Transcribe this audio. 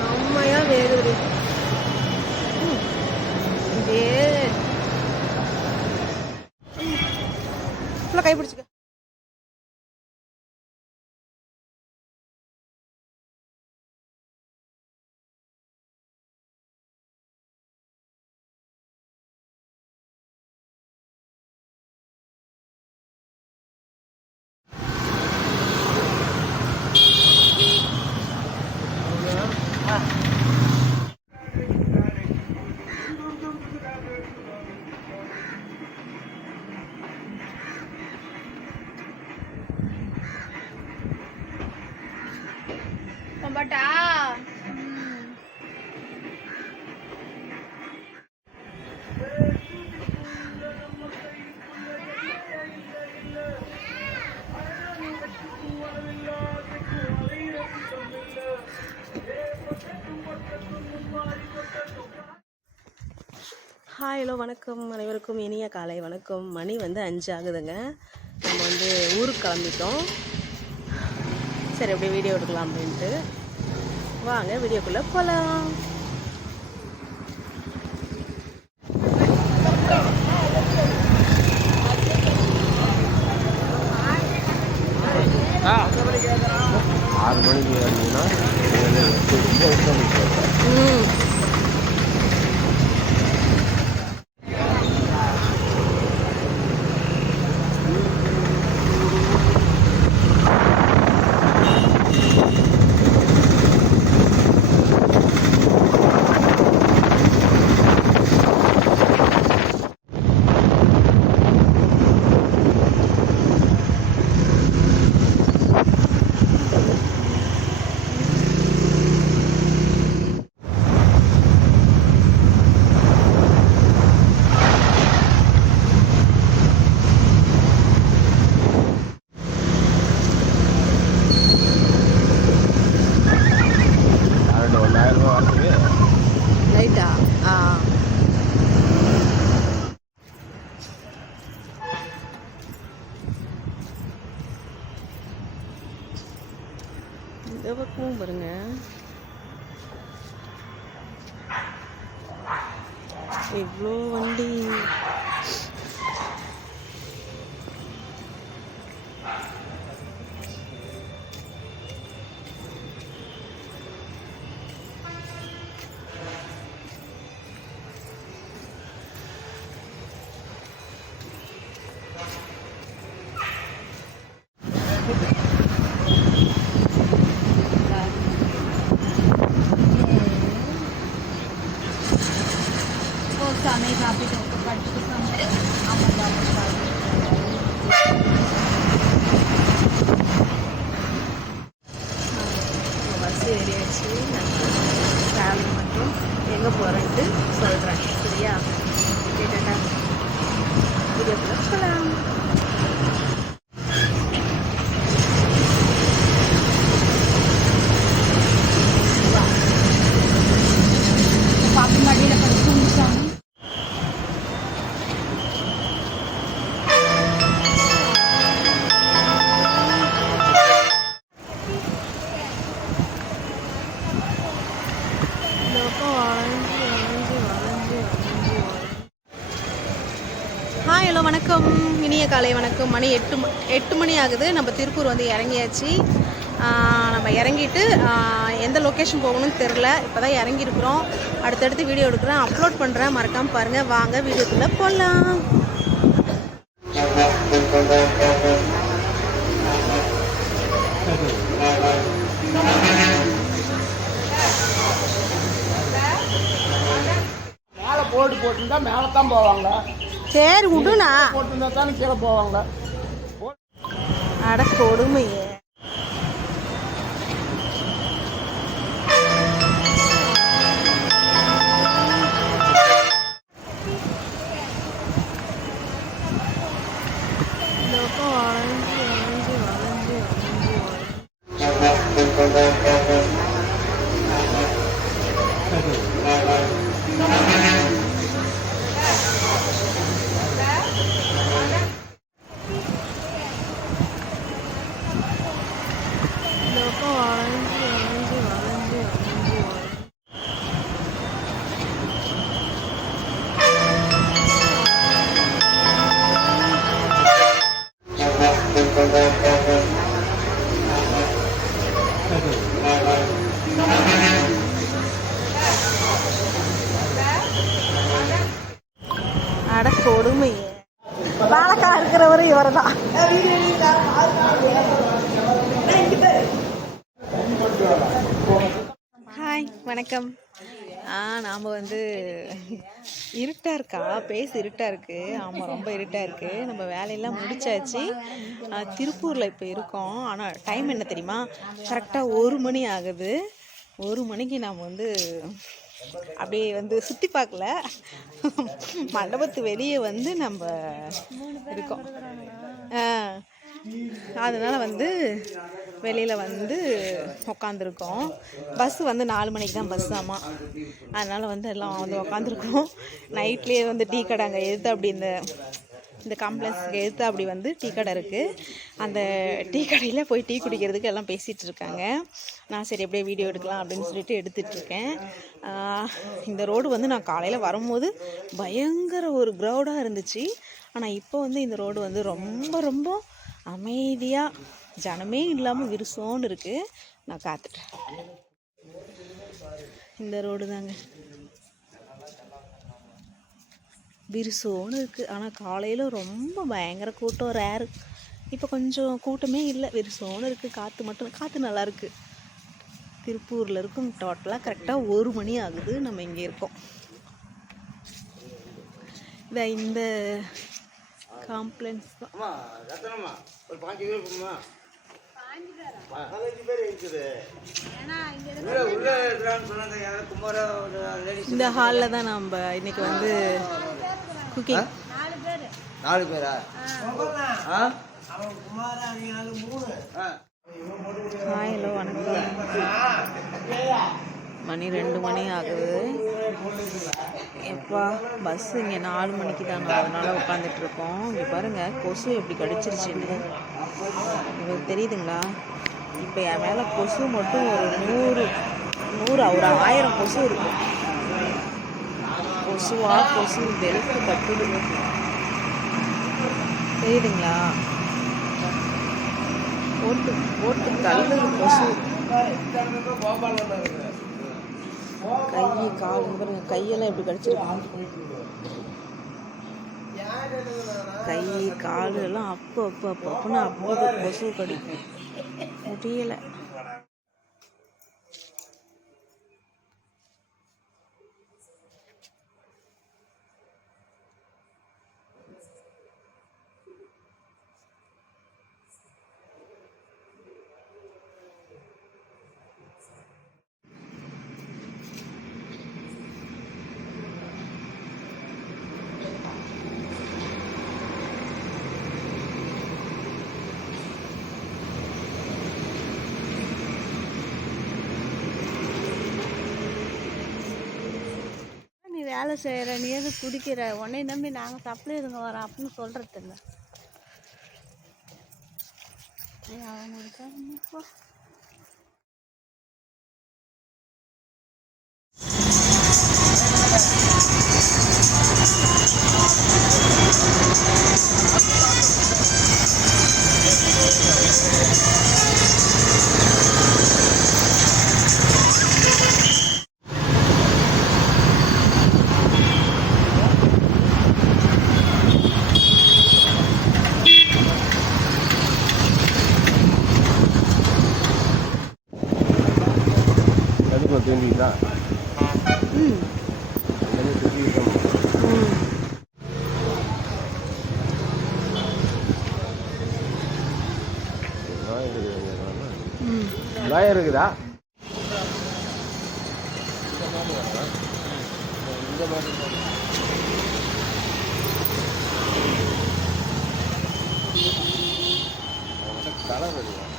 செம்மையா வேகுது. கை பிடிச்சிக்க. பட்டா ஹலோ வணக்கம், அனைவருக்கும் இனிய காலை வணக்கம். மணி 5 ஆகுதுங்க. நம்ம ஊருக்கு கிளம்பிட்டோம். சரி, அப்படியே வீடியோ எடுக்கலாம் அப்படின்ட்டு வாங்க வீடியோக்குள்ளே போகலாம். ஆறு மணிக்கு வரீங்கன்னா லைட்டா இந்த பக்கமும் பாருங்க, இவ்வளோ வண்டி. பஸ் ஏறியாச்சு. ட்ராவலிங் மட்டும் எங்கே போகிறேன்ட்டு சொல்கிறேன். சரியா? கேட்டா வீடியோக்குள்ள போகலாம். ஹலோ வணக்கம், இனிய காலை வணக்கம். மணி 8 மணி ஆகுது. நம்ம திருப்பூர் இறங்கியாச்சு. நம்ம இறங்கிட்டு எந்த லொக்கேஷன் போகணும்னு தெரில. இப்போ தான் இறங்கியிருக்கிறோம். அடுத்தடுத்து வீடியோ எடுக்கிறேன், அப்லோட் பண்ணுறேன். மறக்காமல் பாருங்கள். வாங்க வீடியோக்குள்ளே போகலாம். மேலே போர்டு போட்டுருந்தா மேலே தான் போவாங்க. சரி விடுண்ணா, போட்டுருந்தா தானே கீழே போவாங்க. அட கொடுமையே. வீடியோ வரதான். ஹாய் வணக்கம். நாம் வந்து இருட்டாக இருக்கா, பேச இருட்டாக இருக்குது. ஆமாம், ரொம்ப இருட்டாக இருக்குது. நம்ம வேலையெல்லாம் முடிச்சாச்சு. திருப்பூரில் இப்போ இருக்கோம். ஆனால் டைம் என்ன தெரியுமா? கரெக்டாக 1 மணி ஆகுது. 1 மணிக்கு நாம் வந்து அப்படியே வந்து சுற்றி பார்க்கல, மண்டபத்து வெளியே வந்து நம்ம இருக்கோம். அதனால் வந்து வெளியில் வந்து உக்காந்துருக்கோம். பஸ்ஸு வந்து 4 மணிக்கு தான் பஸ். ஆமாம், அதனால் வந்து எல்லாம் வந்து உக்காந்துருக்கோம். நைட்லேயே வந்து டீ கடை அங்கே எதிர்த்து அப்படி இந்த காம்ப்ளெக்ஸுக்கு எதிர்த்து அப்படி வந்து டீ கடை இருக்குது. அந்த டீ கடையில் போய் டீ குடிக்கிறதுக்கு எல்லாம் பேசிகிட்டு இருக்காங்க. நான் சரி அப்படியே வீடியோ எடுக்கலாம் அப்படின்னு சொல்லிட்டு எடுத்துகிட்ருக்கேன். இந்த ரோடு வந்து நான் காலையில் வரும்போது பயங்கர ஒரு க்ரௌடாக இருந்துச்சு. ஆனால் இப்போ வந்து இந்த ரோடு வந்து ரொம்ப ரொம்ப அமைதியாக, ஜனமே இல்லாமல் விருசோன்னு இருக்குது. நான் காத்துட்டேன். இந்த ரோடு தாங்க விருசோன்னு இருக்குது. ஆனால் காலையில் ரொம்ப பயங்கர கூட்டம், ரேரு. இப்போ கொஞ்சம் கூட்டமே இல்லை, விருசோன்னு இருக்குது. காற்று நல்லா இருக்குது. திருப்பூரில் இருக்கும். டோட்டலாக கரெக்டாக 1 மணி ஆகுது. நம்ம இங்கே இருக்கோம். இந்த காம்ப்ளெக்ஸ் தான். இந்த ஹாலில் தான் நம்ம இன்னைக்கு வந்து குக்கிங். 4 பேரா? ஹாய், ஹலோ, வணக்கம். மணி 2 மணி ஆகுது. எப்பா பஸ்ஸு இங்கே 4 மணிக்கு தாங்க. அதனால் உட்காந்துட்ருக்கோம். இங்கே பாருங்கள் கொசு எப்படி கடிச்சிருச்சுன்னு. உங்களுக்கு தெரியுதுங்களா? இப்போ என் மேலே கொசு மட்டும் ஒரு 1000 கொசு இருக்கும். கொசு வெளுத்து கட்டுது. தெரியுதுங்களா? போட்டு தள்ளுது கொசு. கை கால் பாருங்க, கையெல்லாம் எப்படி கடிச்சிருக்காங்க. கை கால் எல்லாம் அப்புன்னு அப்போது கொசு கடிக்கும். முடியலை. வேலை செய்கிற, நீ எது குடிக்கிற, உன்னை நம்பி நாங்கள் சப்ளை இருங்க வரோம் அப்படின்னு சொல்கிறது இல்லை. அவங்களுக்கு தூங்கிட்டா பயம் இருக்குதா? இந்த மாதிரி கலர் இருக்குதா?